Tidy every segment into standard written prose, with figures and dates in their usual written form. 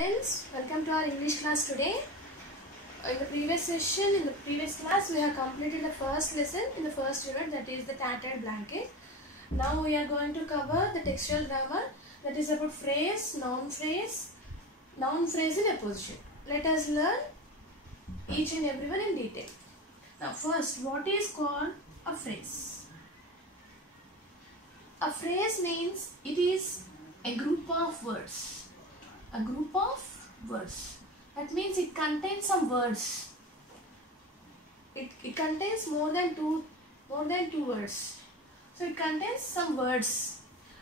students, welcome to our English class today. In the previous session, in the previous class, we have completed the first lesson in the first unit, that is the tattered blanket. Now we are going to cover the textual grammar, that is about phrase, noun phrase in apposition. Let us learn each and every one in detail. Now first, what is called a phrase? A phrase means it is a group of words. A group of words. That means it contains some words. It contains more than two words. So it contains some words,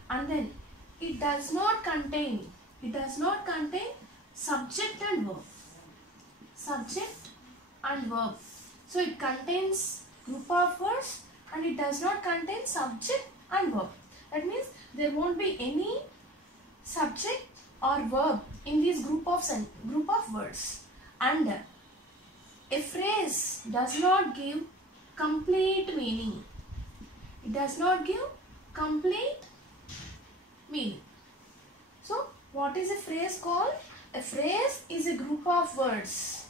and then it does not contain subject and verb. Subject and verb. So it contains group of words and it does not contain subject and verb. That means there won't be any subject or verb in this group of words, and a phrase does not give complete meaning. It does not give complete meaning. So what is a phrase called? A phrase is a group of words.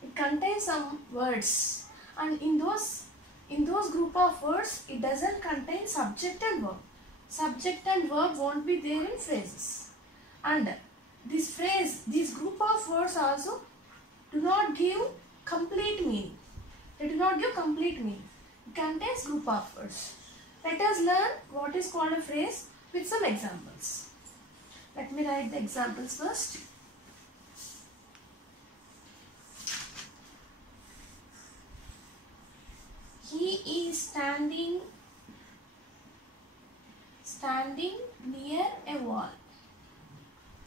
It contains some words, and in those group of words it doesn't contain subject and verb. Subject and verb won't be there in phrases. And this phrase, this group of words also do not give complete meaning. They do not give complete meaning. It contains group of words. Let us learn what is called a phrase with some examples. Let me write the examples first. He is standing near a wall.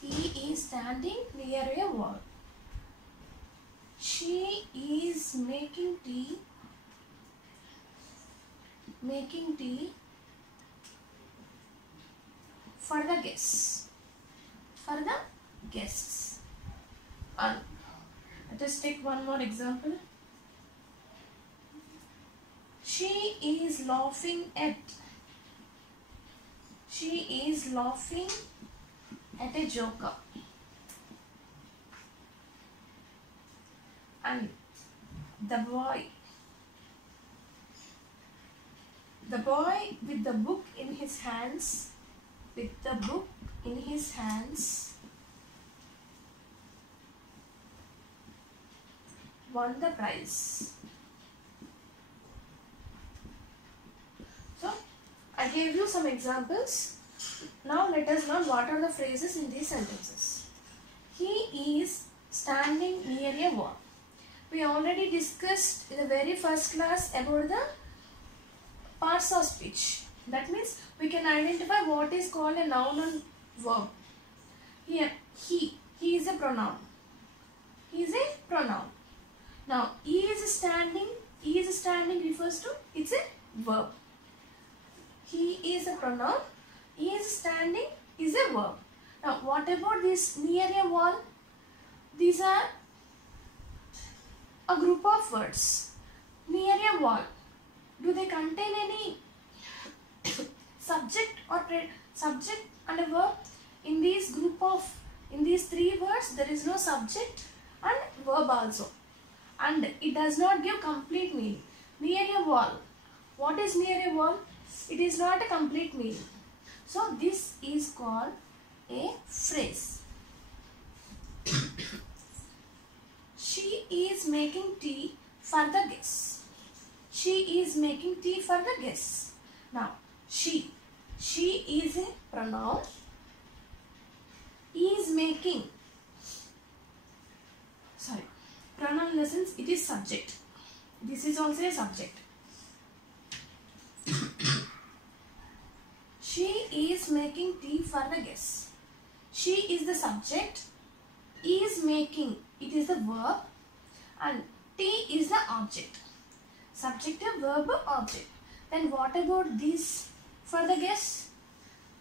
He is standing near a wall. She is making tea for the guests. And let us take one more example. She is laughing at a joker. And the boy with the book in his hands won the prize. So I gave you some examples. Now let us learn what are the phrases in these sentences. He is standing near a wall. We already discussed in the very first class about the parts of speech. That means we can identify what is called a noun and verb. Here, he is a pronoun. He is a pronoun. Now, he is standing refers to, it's a verb. He is a pronoun. He is standing is a verb. Now, what about this near a wall? These are a group of words. Near a wall. Do they contain any subject and a verb? In these three words, there is no subject and verb also. And it does not give complete meaning. Near a wall. What is near a wall? It is not a complete meaning. So this is called a phrase. She is making tea for the guests. She is making tea for the guests. Now, she is a pronoun. Is making. Pronoun in the sense it is subject. This is also a subject. She is making tea for the guests. She is the subject. Is making, it is the verb, and tea is the object. Subjective, verb, object. Then what about these for the guests?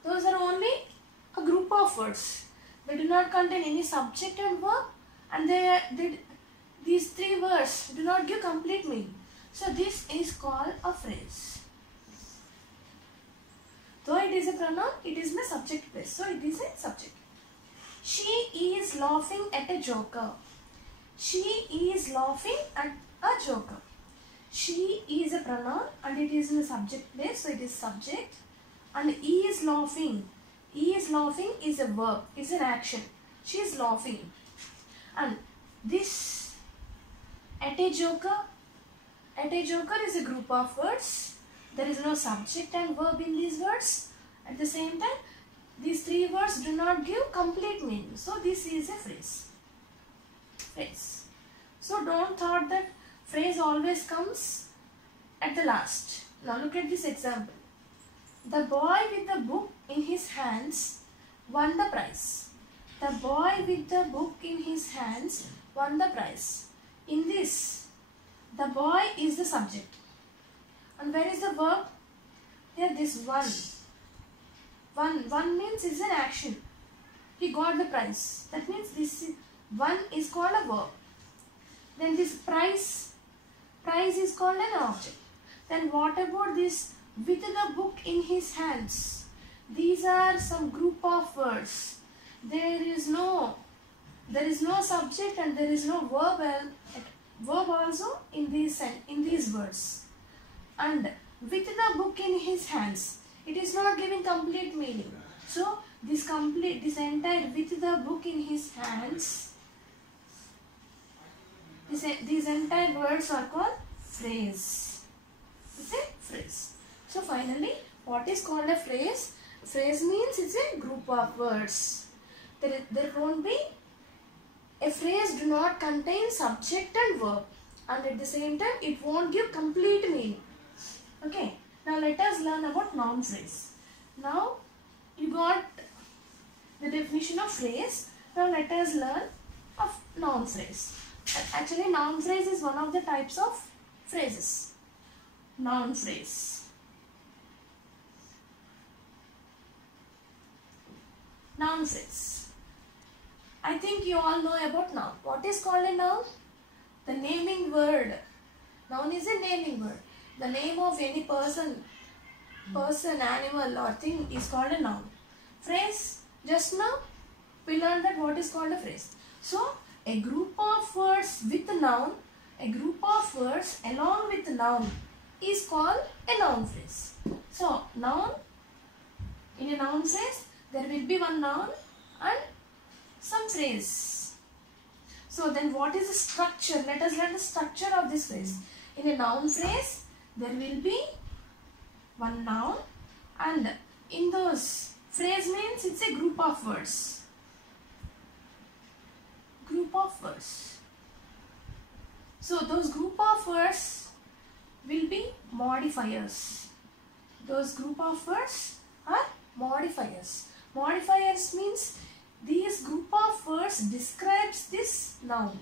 Those are only a group of words. They do not contain any subject and verb, and these three words do not give complete meaning. So this is called a phrase. Though it is a pronoun, it is in a subject place. So it is a subject. She is laughing at a joker. She is laughing at a joker. She is a pronoun and it is in the subject place, so it is subject. And is laughing. Is laughing is a verb, is an action. She is laughing. And this at a joker is a group of words. There is no subject and verb in these words. At the same time, these three words do not give complete meaning. So this is a phrase. Phrase. So don't thought that phrase always comes at the last. Now look at this example. The boy with the book in his hands won the prize. The boy with the book in his hands won the prize. In this, the boy is the subject. And where is the verb? Here this one. One means is an action. He got the prize. That means this one is called a verb. Then this prize is called an object. Then what about this with the book in his hands? These are some group of words. There is no subject and there is no verb also in these words. And with the book in his hands, it is not giving complete meaning. So this entire with the book in his hands, these entire words are called phrase. It's a phrase. So finally, what is called a phrase? Phrase means it's a group of words. There won't be, a phrase do not contain subject and verb, and at the same time it won't give complete meaning. Okay, now let us learn about noun phrase. Now you got the definition of phrase. Now let us learn of noun phrase. Actually, noun phrase is one of the types of phrases. Noun phrase. Noun phrase. I think you all know about noun. What is called a noun? The naming word. Noun is a naming word. The name of any person, animal or thing is called a noun. Phrase, just now we learned that what is called a phrase. So, a group of words with a noun, a group of words along with a noun is called a noun phrase. So, noun, in a noun phrase, there will be one noun and some phrase. So then what is the structure? Let us learn the structure of this phrase. In a noun phrase, there will be one noun and in those, phrase means it's a group of words. Group of words. So those group of words will be modifiers. Those group of words are modifiers. Modifiers means these group of words describes this noun.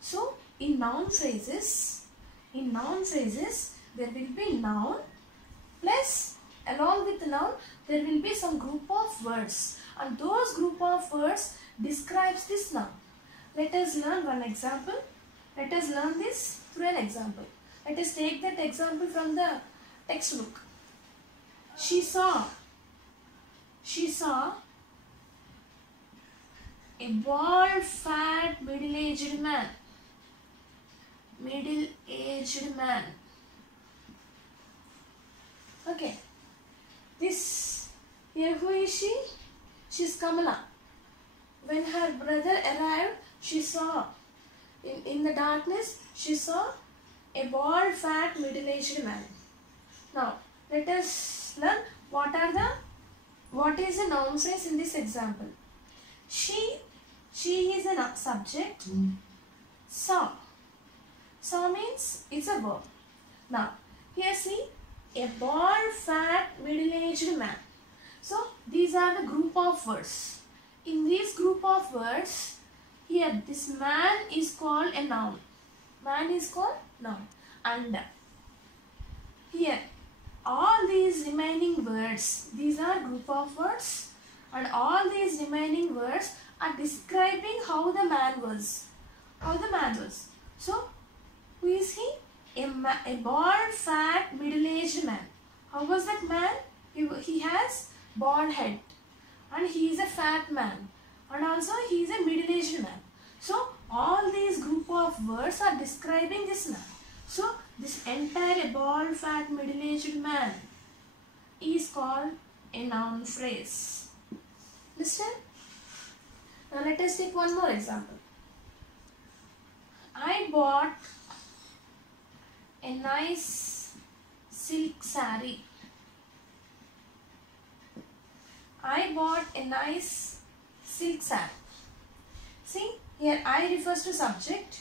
So in noun phrases, there will be noun plus along with the noun there will be some group of words and those group of words describes this noun. Let us learn one example. Let us learn this through an example. Let us take that example from the textbook. She saw a bald, fat, middle-aged man. Okay. This, here who is she? She is Kamala. When her brother arrived, she saw, in the darkness, she saw a bald, fat, middle-aged man. Now, let us learn what is a noun phrase in this example. She is a subject. Saw means it's a verb. Now, here see, a bald, fat, middle-aged man. So, these are the group of words. In this group of words, here this man is called a noun. Man is called noun. And here, all these remaining words, these are group of words. And all these remaining words are describing how the man was. So, who is he? A bald, fat, middle-aged man. How was that man? He has bald head. And he is a fat man. and also he is a middle-aged man. So all these group of words are describing this man. So this entire bald, fat, middle-aged man is called a noun phrase. Listen. Now let us take one more example. I bought a nice silk saree. I bought a nice silk saree. See, here I refers to subject,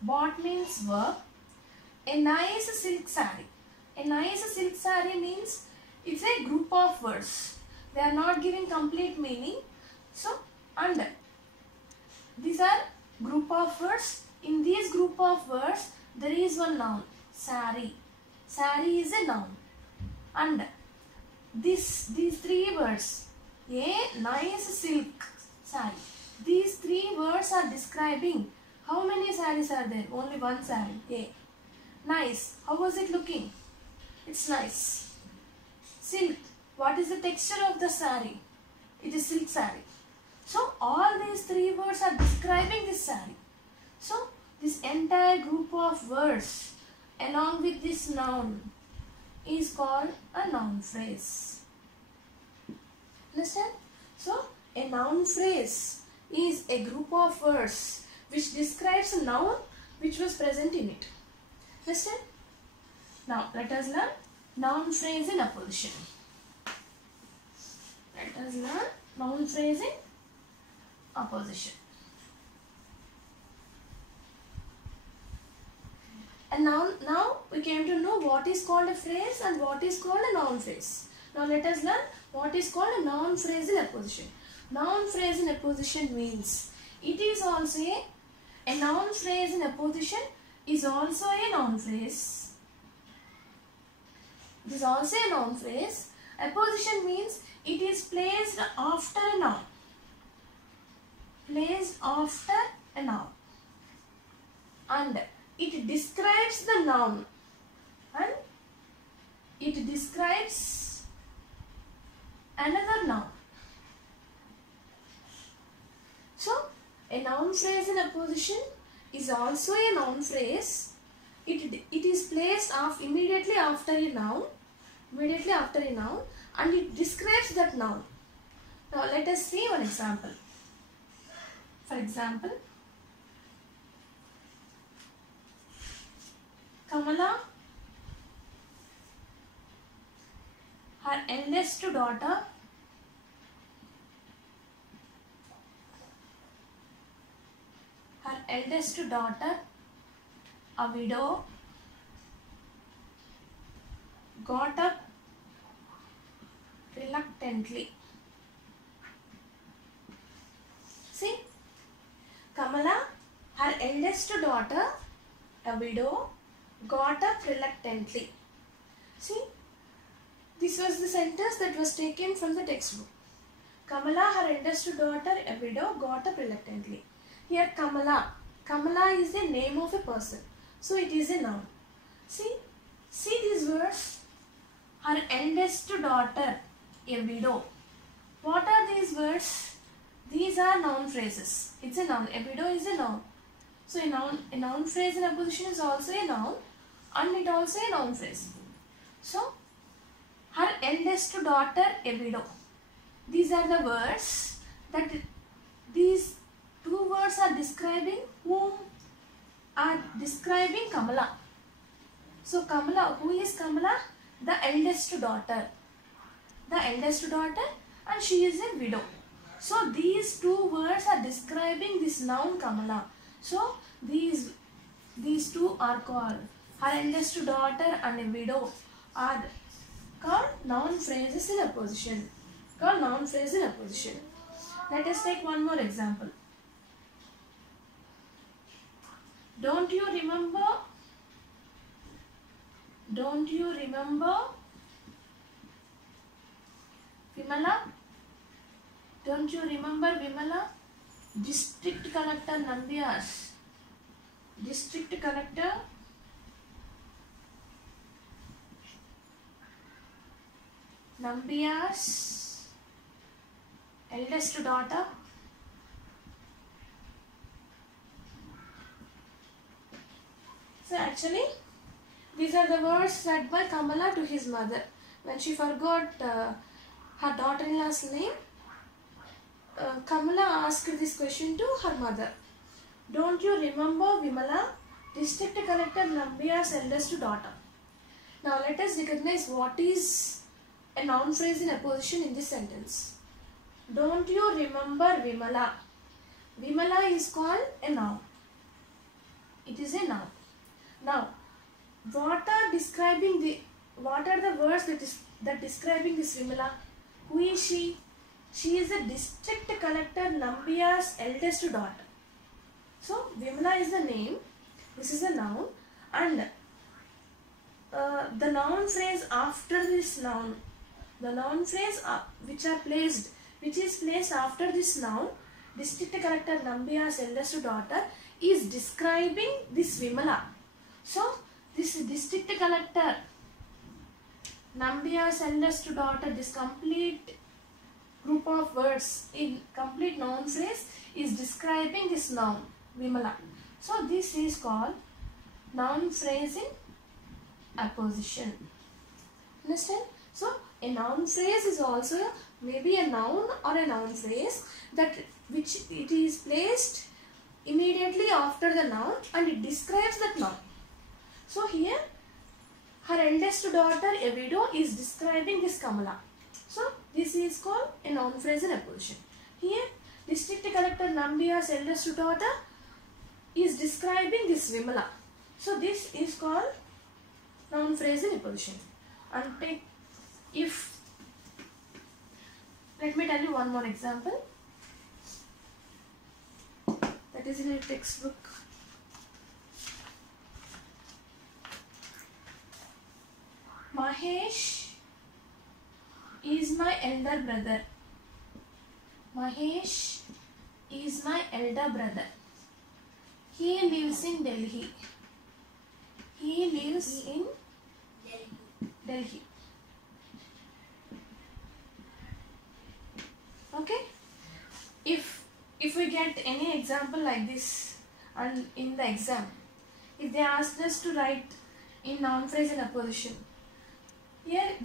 bought means verb, a nice silk saree. A nice silk saree means it's a group of words. They are not giving complete meaning. So, and these are group of words. In these group of words, there is one noun, saree. Saree is a noun. And these three words, a nice silk saree. These three words are describing how many sarees are there? Only one saree. A. Nice. How was it looking? It's nice. Silk. What is the texture of the saree? It is silk saree. So all these three words are describing this saree. So this entire group of words along with this noun is called a noun phrase. Understand? So a noun phrase is a group of words which describes a noun which was present in it. Understand? Now let us learn noun phrase in apposition. Let us learn noun phrase in apposition. And now we came to know what is called a phrase and what is called a noun phrase. Now let us learn what is called a noun phrase in apposition. Noun phrase in apposition means it is also a noun phrase in apposition is also a noun phrase. It is also a noun phrase. Apposition means it is placed after a noun. Placed after a noun. And it describes the noun. And it describes another noun. So, a noun phrase in apposition is also a noun phrase. It is placed immediately after a noun. Immediately after a noun. And it describes that noun. Now let us see one example. For example, Kamala, her eldest daughter, a widow, got up reluctantly. See, Kamala, her eldest daughter, a widow, got up reluctantly. See, this was the sentence that was taken from the textbook. Kamala, her eldest daughter, a widow, got up reluctantly. Here Kamala is the name of a person. So it is a noun. See these words. Her eldest daughter, a widow. What are these words? These are noun phrases. It's a noun. A widow is a noun. So a noun phrase in apposition is also a noun and it also a noun phrase. So her eldest daughter, a widow. These are the words that these two words are describing whom? Are describing Kamala. So Kamala, who is Kamala? The eldest daughter. The eldest daughter and she is a widow. So these two words are describing this noun Kamala. So these two are called, her eldest daughter and a widow are called noun phrases in apposition. Called noun phrase in apposition. Let us take one more example. Don't you remember? Vimala? Don't you remember Vimala? District Collector Nambias. District Collector Nambias' eldest daughter actually these are the words said by Kamala to his mother when she forgot her daughter-in-law's name. Kamala asked this question to her mother. Don't you remember Vimala, district collector Nambiar's eldest daughter? Now let us recognize what is a noun phrase in apposition in this sentence. Don't you remember Vimala? Vimala is called a noun. It is a noun. Now, what are the words that describing this Vimala? Who is she? She is a district collector Nambiar's eldest daughter. So, Vimala is the name. This is a noun, and the noun phrase after this noun, the noun phrase which is placed after this noun, district collector Nambiar's eldest daughter, is describing this Vimala. So, this district collector Nambiar's eldest daughter, this complete group of words in complete noun phrase is describing this noun Vimala. So, this is called noun phrase in apposition. Understand? So, a noun phrase is also maybe a noun or a noun phrase that which it is placed immediately after the noun and it describes that noun. So, here her eldest daughter, a widow, is describing this Kamala. So, this is called a noun phrase in apposition. Here, district collector Nambiar's eldest daughter is describing this Vimala. So, this is called noun phrase in apposition. And let me tell you one more example that is in a textbook. Mahesh is my elder brother. Mahesh is my elder brother. He lives in Delhi. He lives in Delhi. Okay? If we get any example like this and in the exam, if they ask us to write in noun phrase in apposition, here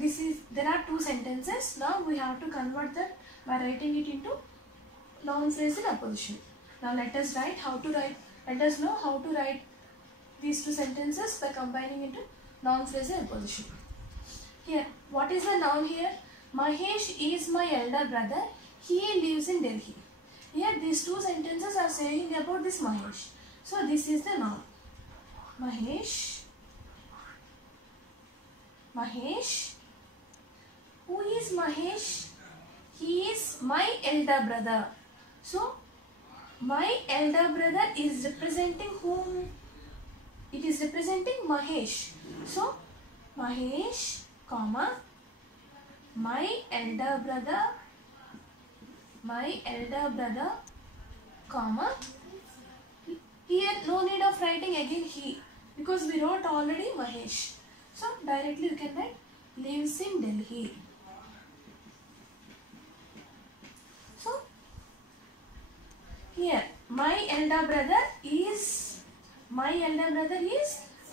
there are two sentences. Now we have to convert that by writing it into noun phrase in apposition. Now let us know how to write these two sentences by combining into noun phrase in apposition. Here, what is the noun here? Mahesh is my elder brother. He lives in Delhi. Here these two sentences are saying about this Mahesh. So this is the noun. Mahesh. Mahesh. Who is Mahesh? He is my elder brother. So my elder brother is representing whom? It is representing Mahesh. So Mahesh, comma, my elder brother, comma. Here no need of writing again he, because we wrote already Mahesh. So directly you can write lives in Delhi. So here my elder brother is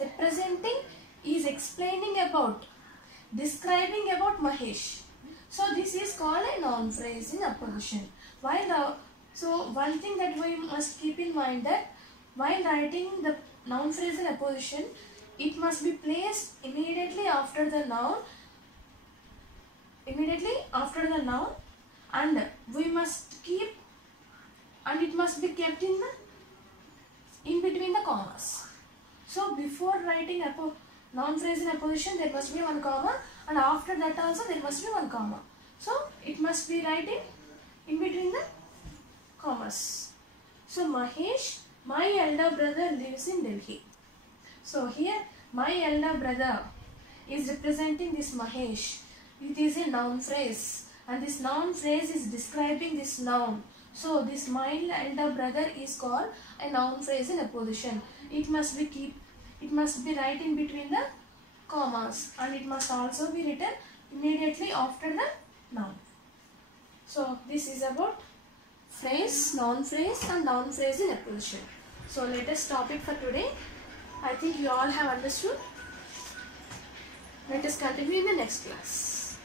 representing, is explaining about, describing about Mahesh. So this is called a noun phrase in apposition. So one thing that we must keep in mind, that while writing the noun phrase in apposition, it must be placed immediately after the noun, and it must be kept in between the commas. So before writing noun phrase in apposition, there must be one comma, and after that also there must be one comma. So it must be writing in between the commas. So Mahesh, my elder brother, lives in Delhi. So here my elder brother is representing this Mahesh. It is a noun phrase, and this noun phrase is describing this noun. So this my elder brother is called a noun phrase in apposition. It must be right in between the commas, and it must also be written immediately after the noun. So this is about phrase, noun phrase and noun phrase in apposition. So let us stop it for today. I think you all have understood. Let us continue in the next class.